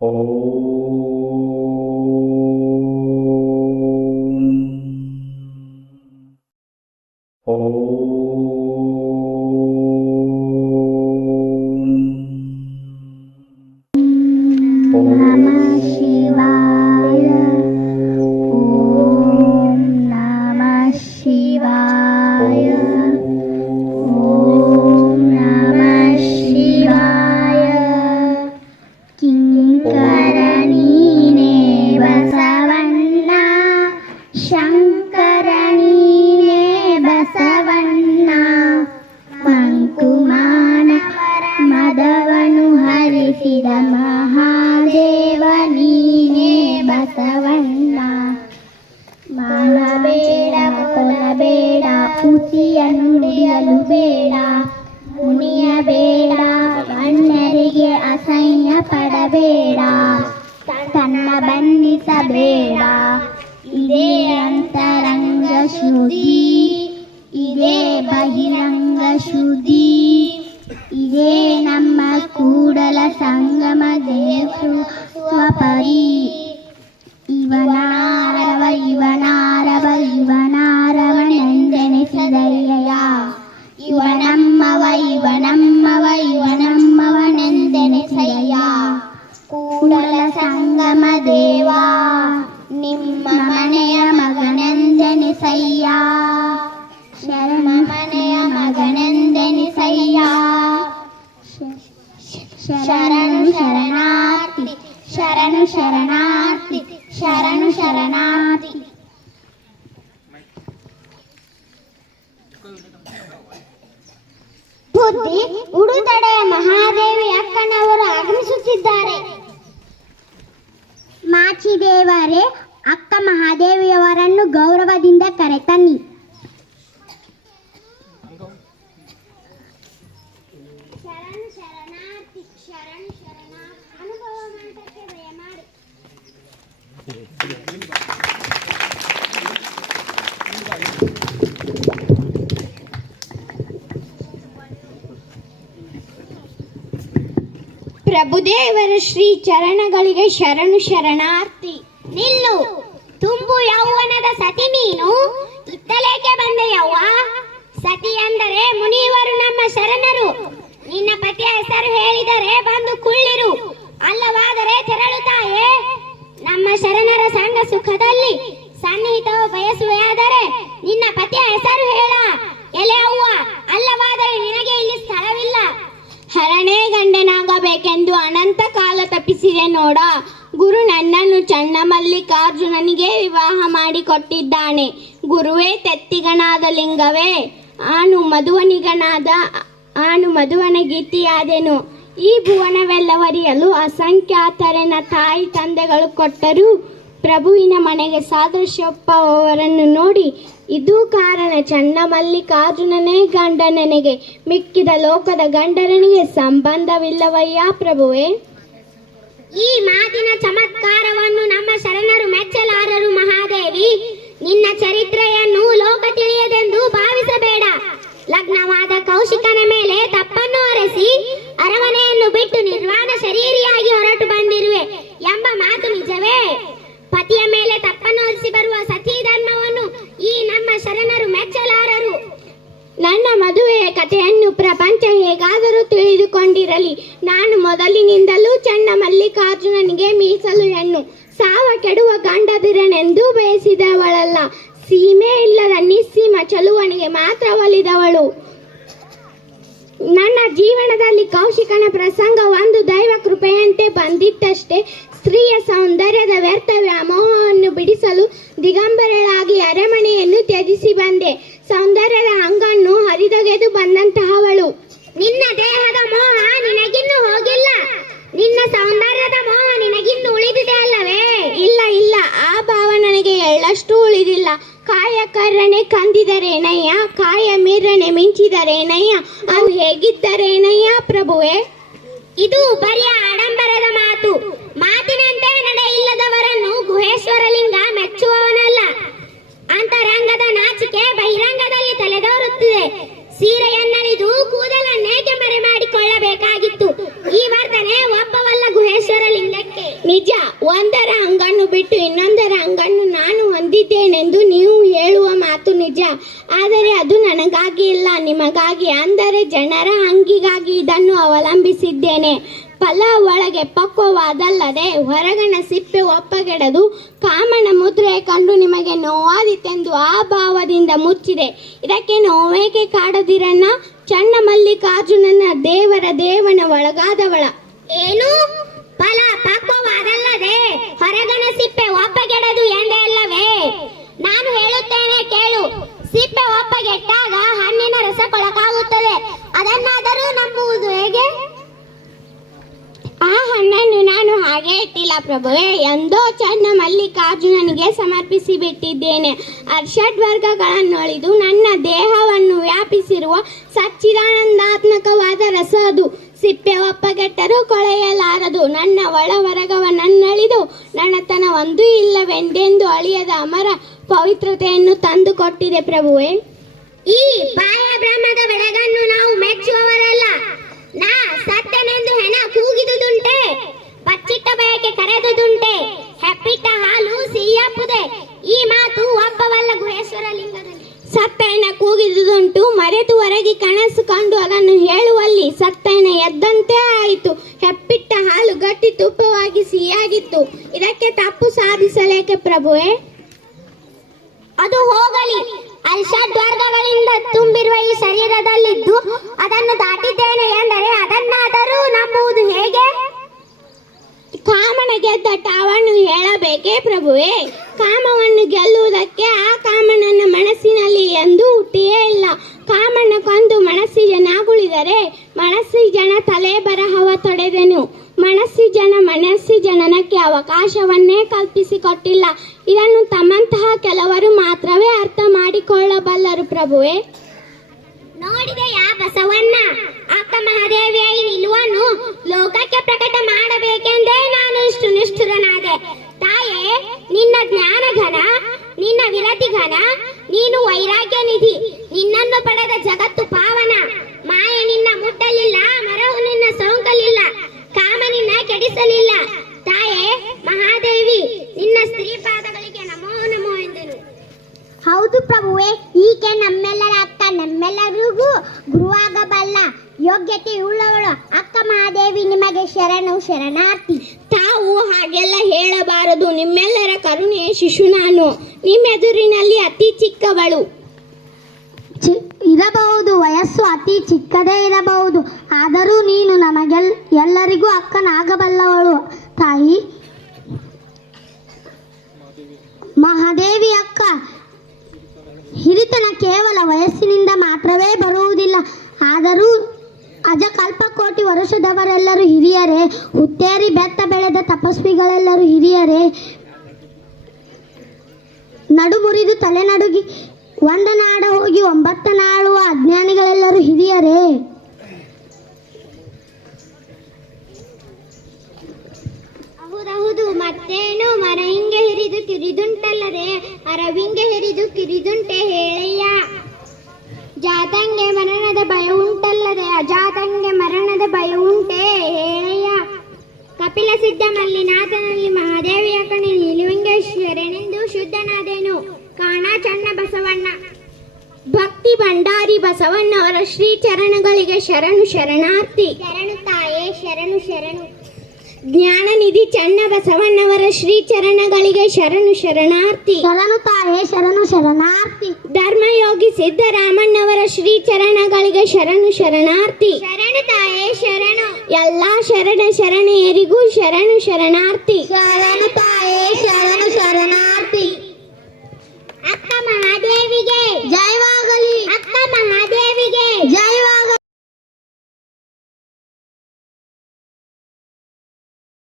Oh. ನುಡಿಯಲು ಬೇಡ ಮುನಿಯಬೇಡ ಅಣ್ಣರಿಗೆ ಅಸಹ್ಯ ಪಡಬೇಡ, ತನ್ನ ಬಂಧಿಸಬೇಡ. ಇದೇ ಅಂತರಂಗ ಶುದ್ಧಿ, ಇದೇ ಬಹಿರಂಗ ಶುದ್ಧಿ, ಇದೇ ನಮ್ಮ ಕೂಡಲ ಸಂಗಮ ದೇವರು, ಸ್ವಪರಿ. ಶರಣು ಶರಣಾರ್ಥಿ ಬುದ್ಧಿ ಉಡುತಡೆಯ ಮಹಾದೇವಿ ಅಕ್ಕನವರು ಆಗಮಿಸುತ್ತಿದ್ದಾರೆ. ಮಾಚಿದೇವರೇ ಅಕ್ಕ ಮಹಾದೇವಿಯವರನ್ನು ಗೌರವದಿಂದ ಕರೆತನ್ನಿ ಶರಣು ಶರಣಾರ್ಥಿ ಶರಣು ಶರಣಾರ್ಥಿ ಅನುಭವ ಮಂಟಕ್ಕೆ ದಯಮಾಡಿ ಪ್ರಭುದೇವರ ಶ್ರೀ ಚರಣಗಳಿಗೆ ಶರಣು ಶರಣಾರ್ಥಿ. ನಿಲ್ಲು. ತುಂಬು ಯೌವನದ ಸತಿ ನೀನು. ಇತ್ತಲೇಕೆ ಬಂದೆ ಯವ್ವ. ಸತಿ ಅಂದರೆ ಮುನಿಯವರು ನಮ್ಮ ಶರಣರು. ನಿನ್ನ ಪತಿಯ ಹೆಸರು ಹೇಳಿದರೆ ಬಂದು ಕುಳ್ಳಿರು. ಅಲ್ಲವಾದರೆ ತೆರಳು ನಮ್ಮ ಶರಣರ ಸಂಘ ಸುಖದಲ್ಲಿ ಸನ್ನಿಹಿತವು ಬಯಸುವೆಯಾದರೆ ನಿನ್ನ ಪತಿಯ ಹೆಸರು ಹೇಳ. ಎಲೆ ಅವ್ವ, ಅಲ್ಲವಾದರೆ ನಿನಗೆ ಇಲ್ಲಿ ಸ್ಥಳವಿಲ್ಲ. ಹರಣೆ ತಪ್ಪಿಸಿದೆ ನೋಡ. ಗುರು ನನ್ನನ್ನು ಚನ್ನ ಮಲ್ಲಿಕಾರ್ಜುನನಿಗೆ ವಿವಾಹ ಮಾಡಿಕೊಟ್ಟಿದ್ದಾನೆ ಗುರುವೇ ತೆತ್ತಿಗನಾದ ಲಿಂಗವೇ, ಆನು ಮಧುವನಿಗನಾದ, ಆನು ಮಧುವನ ಗೀತಿಯಾದೆನು. ಈ ಭುವನವೆಲ್ಲವರಿಯಲು ಅಸಂಖ್ಯಾತರನ ತಾಯಿ ತಂದೆಗಳು ಕೊಟ್ಟರು ಪ್ರಭುವಿನ ಮನೆಗೆ ಸಾದೃಶ್ಯಪ್ಪವರನ್ನು ನೋಡಿ ಇದು ಕಾರಣ ಚನ್ನ ಮಲ್ಲಿಕಾರ್ಜುನನೇ ಗಂಡನನಿಗೆ ಮಿಕ್ಕಿದ ಲೋಕದ ಗಂಡನಿಗೆ ಸಂಬಂಧವಿಲ್ಲವಯ್ಯ ಪ್ರಭುವೇ. ಈ ಮಾತಿನ ಚಮತ್ಕಾರವನ್ನು ನಮ್ಮ ಶರಣರು ಮೆಚ್ಚಲಾರರು ಮಹಾದೇವಿ. ನಿನ್ನ ಚರಿತ್ರೆಯನ್ನು ಲೋಕ ತಿಳಿಯದೆಂದು ಭಾವಿಸಬೇಡ. ಲಗ್ನವಾದ ಕೌಶಿಕನ ಮೇಲೆ ತಪ್ಪನ್ನು ಅರಸಿ ಅರಮನೆಯನ್ನು ಬಿಟ್ಟು ನಿರ್ವಾಣ ಶರೀರಿಯಾಗಿ ಹೊರಟು ಬಂದಿರುವೆ ಎಂಬ ಮಾತು ನಿಜವೇ? ಪತಿಯ ಮೇಲೆ ತಪ್ಪನ್ನು ಅರಿಸಿ ಬರುವ ಸತಿ ಧರ್ಮವನ್ನು ಈ ನಮ್ಮ ಶರಣರು ಮೆಚ್ಚಲಾರರು. ನನ್ನ ಮದುವೆಯ ಕಥೆಯನ್ನು ಹೇಗಾದರೂ ತಿಳಿದುಕೊಂಡಿರಲಿ ನಾನು ಮೊದಲಿನಿಂದಲೂ ಚೆನ್ನ ಮಲ್ಲಿಕಾರ್ಜುನನಿಗೆ ಮೀಸಲು ಹೆಣ್ಣು. ಸಾವ ಕೆಡುವ ಗಂಡದಿರನೆಂದು ಬಯಸಿದವಳಲ್ಲ. ಸೀಮೆ ಇಲ್ಲದ ನಿಸ್ಸೀಮ ಚಲುವನಿಗೆ ಮಾತ್ರ ಒಲಿದವಳು. ನನ್ನ ಜೀವನದಲ್ಲಿ ಕೌಶಿಕನ ಪ್ರಸಂಗ ಒಂದು ದೈವ ಕೃಪೆಯಂತೆ ಬಂದಿತ್ತಷ್ಟೇ. ಸ್ತ್ರೀಯ ಸೌಂದರ್ಯದ ವ್ಯರ್ಥ ವ್ಯಾಮೋಹವನ್ನು ಬಿಡಿಸಲು ದಿಗಂಬರಳಾಗಿ ಅರಮನೆಯನ್ನು ತ್ಯಜಿಸಿ ಬಂದೆ. ಸೌಂದರ್ಯದ ಅಂಗನ್ನು ಹರಿದೊಗೆದು ಬಂದಂತಹವಳು. ನಿನ್ನ ದೇಹದ ಮೋಹ ನಿನಗಿನ್ನು ಹೋಗಿಲ್ಲ. ನಿನ್ನ ಸೌಂದರ್ಯದ ಮೋಹ ನಿನಗಿನ್ನು ಉಳಿದಿದೆ ಅಲ್ಲವೇ? ಇಲ್ಲ ಇಲ್ಲ. ಆ ಭಾವ ನನಗೆ ಎಳ್ಳಷ್ಟು ಉಳಿದಿಲ್ಲ. ಕಾಯ ಕರ್ರಣೆ ಕಂದಿದರೇನಯ್ಯ ಕಾಯ ಮೀರಣೆ ಮಿಂಚಿದರೇನಯ್ಯ ಅವು ಹೇಗಿದ್ದರೇನಯ್ಯ ಪ್ರಭುವೇ? ಇದು ಬರಿಯ ಆಡಂಬರದ ಮಾತು. ಇನ್ನೊಂದರ ಅಂಗನ್ನು ನಾನು ಹೊಂದಿದ್ದೇನೆಂದು ನೀವು ಹೇಳುವ ಮಾತು ನಿಜ. ಆದರೆ ಅದು ನನಗಾಗಿ ಇಲ್ಲ. ನಿಮಗಾಗಿ ಅಂದರೆ ಜನರ ಅಂಗಿಗಾಗಿ ಇದನ್ನು ಅವಲಂಬಿಸಿದ್ದೇನೆ. ಫಲ ಒಳಗೆ ಪಕ್ವವಾದಲ್ಲದೆ ಹೊರಗಣ ಸಿಪ್ಪೆ ಒಪ್ಪಗೆಡದು ಕಾಮನ ಮುದ್ರೆ ಕಂಡು ನಿಮಗೆ ನೋವಾದಿತೆಂದು ಆ ಭಾವದಿಂದ ಮುಚ್ಚಿದೆ. ಇದಕ್ಕೆ ನೋವೇಕೆ ಕಾಡದಿರನ್ನ ಚಣ್ಣ ಮಲ್ಲಿಕಾರ್ಜುನನ ದೇವರ ದೇವನ ಒಳಗಾದವಳ. ಏನು? ಫಲ ಪಕ್ವವಾದಲ್ಲದೆ ಹೊರಗನ ಸಿಪ್ಪೆ ಒಪ್ಪಗೆಡದು ಎಂದೇ ಅಲ್ಲವೇ ನಾನು ಹೇಳುತ್ತೇನೆ ಕೇಳು. ಸಿಪ್ಪೆ ಒಪ್ಪಗೆಟ್ಟಾಗ ಹಣ್ಣಿನ ರಸ ಕೊಳಕಾಗುತ್ತದೆ. ಅದನ್ನಾದರೂ ನಂಬುವುದು ಹೇಗೆ? ಆ ಹಣ್ಣನ್ನು ನಾನು ಹಾಗೆ ಇಟ್ಟಿಲ್ಲ ಪ್ರಭುವೆ. ಎಂದೋ ಚನ್ನ ಮಲ್ಲಿಕಾರ್ಜುನನಿಗೆ ಸಮರ್ಪಿಸಿ ಬಿಟ್ಟಿದ್ದೇನೆ ಅರ್ಷಡ್ ವರ್ಗಗಳನ್ನೊಳಿದು ನನ್ನ ದೇಹವನ್ನು ವ್ಯಾಪಿಸಿರುವ ಸಚ್ಚಿದಾನಂದಾತ್ಮಕವಾದ ರಸ ಅದು. ಸಿಪ್ಪೆ ಒಪ್ಪಗೆಟ್ಟರೂ ಕೊಳೆಯಲಾರದು. ನನ್ನ ಒಳ ಹೊರಗವ ನನ್ನಳಿದು. ನನ್ನತನ ಒಂದೂ ಇಲ್ಲವೆಂದೆಂದು ಅಳಿಯದ ಅಮರ ಪವಿತ್ರತೆಯನ್ನು ತಂದು ಕೊಟ್ಟಿದೆ ಪ್ರಭುವೆ. ಈ ಬಾಯ ಬ್ರಹ್ಮದ ಬೆಳಗನ್ನು ನಾವು ಮೆಚ್ಚುವವರಲ್ಲ. ನಾ ಸತ್ಯನೆಂದು ಹೆಣ ಕೂಗಿದುದುಂಟೆ. ತಪ್ಪು ಸಾಧಿಸಲೇಕೆ ಪ್ರಭುವೆ? ಅದು ಹೋಗಲಿ. ಅಲ್ಷದ್ವರ್ಗಗಳಿಂದ ತುಂಬಿರುವ ಈ ಶರೀರದಲ್ಲಿದ್ದು ಅದನ್ನು ದಾಟಿದ್ದೇನೆ ಎಂದರೆ ಅದನ್ನಾದರೂ ನಂಬುವುದು ಹೇಗೆ? ಕಾಮನ ಗೆದ್ದ ಟಾವನ್ನು ಹೇಳಬೇಕೇ ಪ್ರಭುವೆ? ಕಾಮವನ್ನು ಗೆಲ್ಲುವುದಕ್ಕೆ ಪ್ರಭುವೆ ನೋಡಿದೆಯಾ ಬಸವಣ್ಣ? ಅಕ್ಕ ಮಹಾದೇವಿಯ ಲೋಕಕ್ಕೆ ಪ್ರಕಟ ಮಾಡಬೇಕೆಂದೇ ನಾನು ಇಷ್ಟು ನಿಷ್ಠುರನಾದೆ. ತಾಯೇ, ನಿನ್ನ ಜ್ಞಾನ ಘನ ನಿನ್ನ ವಿರತಿ ಘನ ನೀನು ವೈರಾಗ್ಯ ನಿಧಿ ನಿನ್ನನ್ನು ಪಡೆದ ಜಗತ್ತು ಪಾವನ ಮಾಯ ನಿನ್ನ ಮುಟ್ಟಲಿಲ್ಲ ಮರವು ನಿನ್ನ ಸೋಂಕಲಿಲ್ಲ ಕಾಮ ನಿನ್ನ ಕೆಡಿಸಲಿಲ್ಲ ತಾಯೇ ಮಹಾದೇವಿ ನಿನ್ನ ಸ್ತ್ರೀ ಪಾದಗಳಿಗೆ ನಮೋ ನಮೋ ಎಂದನು ಹೌದು ಪ್ರಭುವೆ ಈಕೆ ನಮ್ಮೆಲ್ಲರ ಅಕ್ಕ ನಮ್ಮೆಲ್ಲರಿಗೂ ಗುರುವಾಗಬಲ್ಲ ಯೋಗ್ಯತೆ ಉಳ್ಳವಳು ಅಕ್ಕ ಮಹಾದೇವಿ ನಿಮಗೆ ಶರಣು ಶರಣಾರ್ಥಿ, ತಾವು ಹಾಗೆಲ್ಲ ಹೇಳಬಾರದು. ನಿಮ್ಮೆಲ್ಲರ ಕರುಣೆಯ ಶಿಶು ನಾನು. ನಿಮ್ಮೆದುರಿನಲ್ಲಿ ಅತಿ ಚಿಕ್ಕವಳು. ಚಿ- ಇರಬಹುದು, ವಯಸ್ಸು ಅತಿ ಚಿಕ್ಕದೇ ಇರಬಹುದು. ಆದರೂ ನೀನು ನಮಗೆಲ್, ಎಲ್ಲರಿಗೂ ಅಕ್ಕನಾಗಬಲ್ಲವಳು. ತಾಯಿ ಹುತ್ತೇರಿ ಬೆತ್ತ ಬೆಳೆದ ತಪಸ್ವಿಗಳೆಲ್ಲರೂ ಹಿರಿಯರೇ. ತಲೆ ನಡುಗಿ ಒಂದ ನಾಡ ಹೋಗಿ ಒಂಬತ್ತ ನಾಳುವ ಅಜ್ಞಾನಿಗಳೆಲ್ಲರೂ ಹಿರಿಯರೇ. ಹೌದೌದು, ಮತ್ತೇನು ಮರ ಹಿಂಗೆ ಹಿರಿದು ಕಿರಿದುಂಟಲ್ಲದೆ, ಅರವಿಂಗೆ ಹಿರಿದು ಕಿರಿದುಂಟೆ ಹೇಳಯ್ಯ ಕಪಿಲ ಸಿದ್ಧ ಮಲ್ಲಿನಾಥನಲ್ಲಿ ಮಹಾದೇವಿಯ ಕಣಿ ನೀಲಿಂಗೇಶ್ವರನೆಂದು ಶುದ್ಧನಾದೇನು. ಕಾಣ ಚನ್ನ ಬಸವಣ್ಣ. ಭಕ್ತಿ ಭಂಡಾರಿ ಬಸವಣ್ಣವರ ಶ್ರೀ ಚರಣಗಳಿಗೆ ಶರಣು ಶರಣಾರ್ಥಿ. ಶರಣು ತಾಯೇ ಶರಣು ಶರಣು. ಜ್ಞಾನ ನಿಧಿ ಚನ್ನ ಬಸವಣ್ಣವರ ಶ್ರೀ ಚರಣಗಳಿಗೆ ಶರಣು ಶರಣಾರ್ಥಿ. ಶರಣು ತಾಯೇ ಶರಣು ಶರಣಾರ್ಥಿ. ಧರ್ಮಯೋಗಿ ಸಿದ್ದರಾಮಣ್ಣವರ ಶ್ರೀ ಚರಣಗಳಿಗೆ ಶರಣು ಶರಣಾರ್ಥಿ. ಶರಣು ತಾಯೇ ಶರಣು ಎಲ್ಲ ಶರಣ ಶರಣೆಯರಿಗೂ ಶರಣು ಶರಣಾರ್ಥಿ. ಶರಣ ತಾಯೇ ಶರಣು ಶರಣಾರ್ಥಿ. ಅಕ್ಕ ಮಹಾದೇವಿಗೆ. ಜಯವಾಗಲಿ. ಅಕ್ಕ ಮಹಾದೇವಿಗೆ. ಜಯ